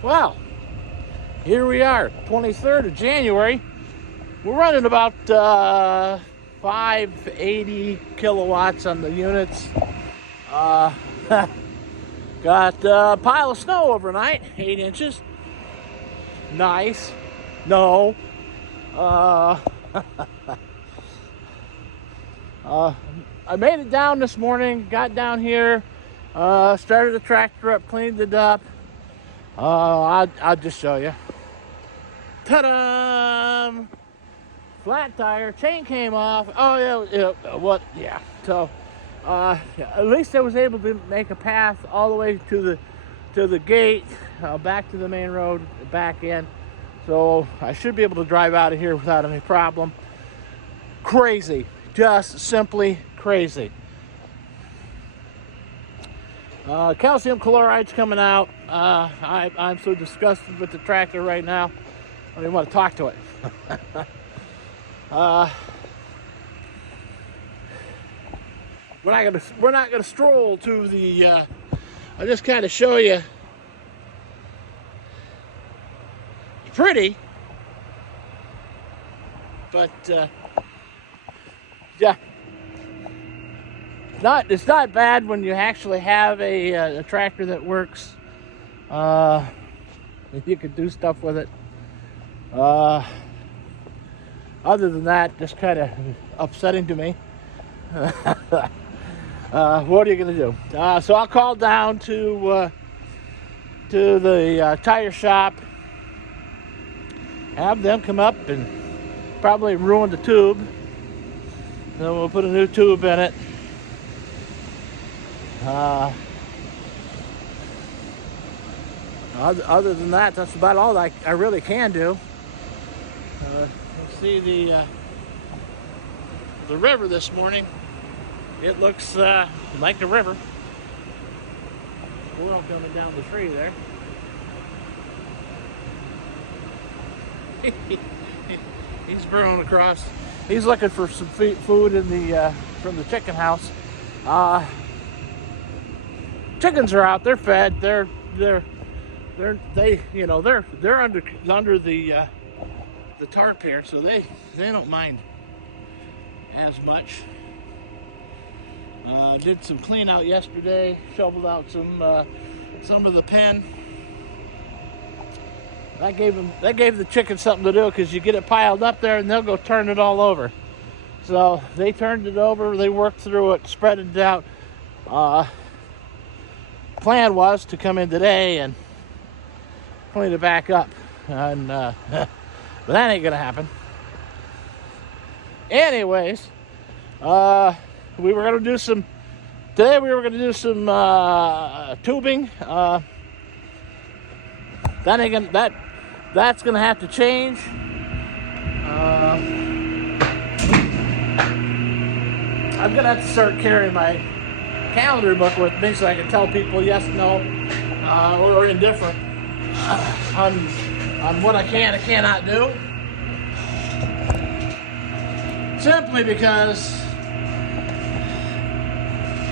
Well, here we are, 23rd of January. We're running about 580 kilowatts on the units. Got a pile of snow overnight, 8 inches. Nice. No. I made it down this morning, got down here, started the tractor up, cleaned it up. I'll just show you. Ta-da! Flat tire, chain came off. Oh yeah, what? Yeah. So, at least I was able to make a path all the way to the gate, back to the main road, back in. So I should be able to drive out of here without any problem. Crazy, just simply crazy. Calcium chloride's coming out. I'm so disgusted with the tractor right now. I don't even want to talk to it. We're not gonna stroll to the. I'll just kind of show you. It's pretty, but yeah. It's not bad when you actually have a tractor that works. You can do stuff with it. Other than that, just kind of upsetting to me. What are you gonna do? So I'll call down to the tire shop, have them come up and probably ruin the tube. Then we'll put a new tube in it. Other than that, that's about all I really can do. Let's see the river this morning. It looks like the river. Squirrel coming down the tree there. He's burrowing across. He's looking for some food in the from the chicken house. Chickens are out. They're fed. They're under the tarp here, so they don't mind as much. Did some clean out yesterday. Shoveled out some of the pen. That gave the chickens something to do, because you get it piled up there and they'll go turn it all over. So they turned it over. They worked through it, spread it out. Plan was to come in today and clean it back up, and but that ain't gonna happen. Anyways, we were gonna do some tubing. That's gonna have to change. I'm gonna have to start carrying my calendar book with me so I can tell people yes, no, or indifferent on what I can and cannot do. Simply because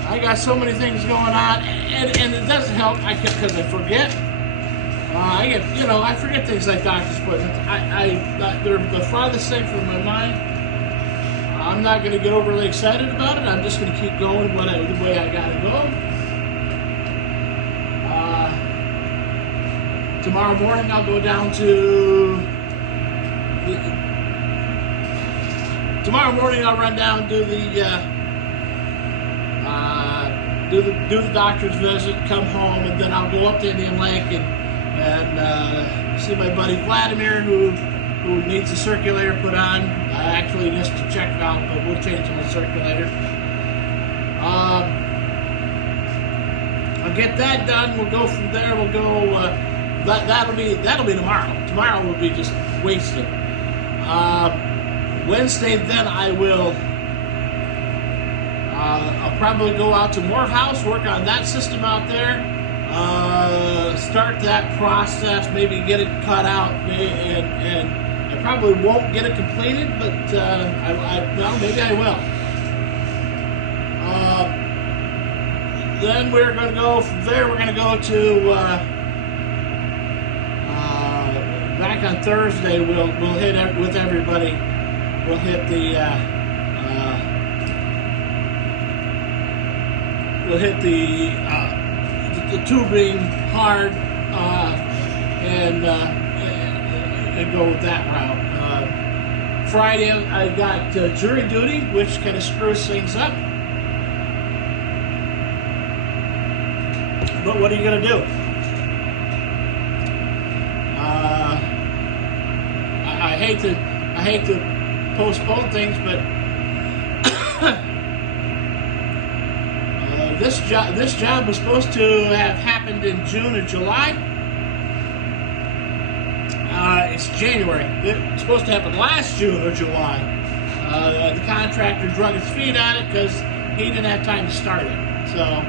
I got so many things going on, and it doesn't help because I forget. I forget things like doctor's appointments. They're the farthest thing from my mind. I'm not going to get overly excited about it. I'm just going to keep going the way I got to go. Tomorrow morning I'll go down to. Tomorrow morning I'll run down, do the doctor's visit, come home, and then I'll go up to Indian Lake and see my buddy Vladimir, who needs a circulator put on. Actually, just to check it out, but we'll change the circulator. I'll get that done. We'll go from there. We'll go. That'll be tomorrow. Tomorrow will be just wasted. Wednesday, then I will. I'll probably go out to Morehouse, work on that system out there, start that process, maybe get it cut out, and I probably won't get it completed, but maybe I will. Then we're going to go from there. We're going to go to back on Thursday. We'll hit with everybody. We'll hit the tubing hard and go with that route. Friday I got jury duty, which kind of screws things up. But what are you going to do? I hate to postpone things, but this job was supposed to have happened in June or July. It's January. It's supposed to happen last June or July. The contractor drug his feet on it because he didn't have time to start it. So,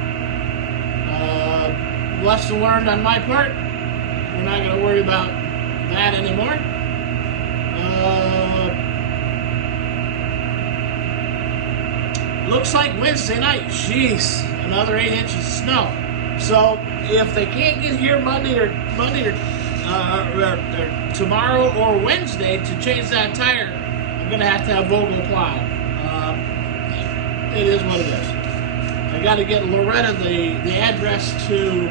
lesson learned on my part. We're not going to worry about that anymore. Looks like Wednesday night. Jeez, another 8 inches of snow. So if they can't get here Monday or tomorrow or Wednesday to change that tire, I'm gonna have to have Vogel plow. It is what it is. I got to get Loretta the address to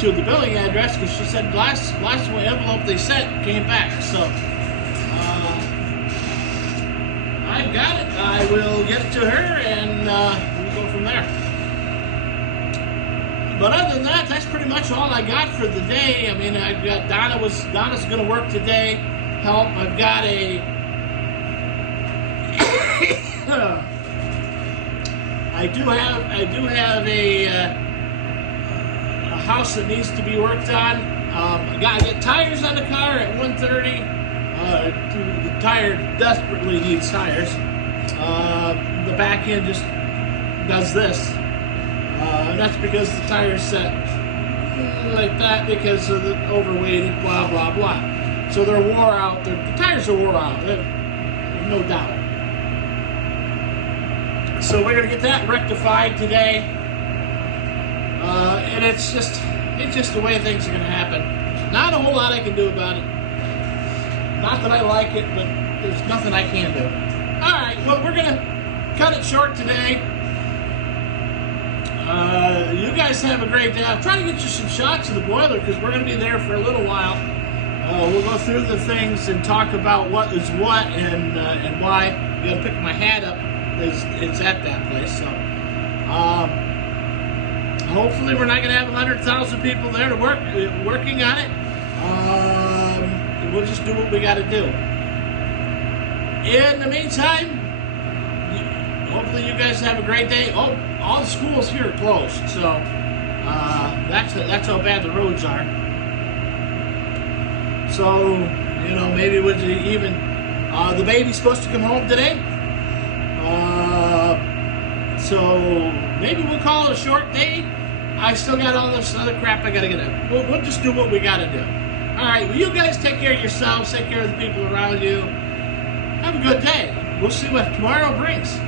the billing address because she said last envelope they sent came back. So I've got it. I will get it to her and we'll go from there. But other than that, that's pretty much all I got for the day. I mean, I've got Donna's going to work today. Help. I've got I do have a house that needs to be worked on. I got to get tires on the car at 1:30. The tire desperately needs tires. The back end just does this. And that's because the tire's set like that because of the overweighted, blah, blah, blah. So they're wore out. The tires are wore out. There's no doubt. So we're going to get that rectified today. And it's just the way things are going to happen. Not a whole lot I can do about it. Not that I like it, but there's nothing I can do. All right, well, we're going to cut it short today. You guys have a great day. I'm trying to get you some shots of the boiler because we're going to be there for a little while. We'll go through the things and talk about what is what and why. You got to pick my hat up. It's at that place. So hopefully we're not going to have 100,000 people there to working on it. We'll just do what we got to do. In the meantime, hopefully you guys have a great day. Oh, all the schools here are closed, so that's how bad the roads are. So, you know, maybe with even the baby's supposed to come home today. So maybe we'll call it a short day. I still got all this other crap I got to get in. We'll just do what we got to do. All right, well, you guys take care of yourselves, take care of the people around you. Have a good day. We'll see what tomorrow brings.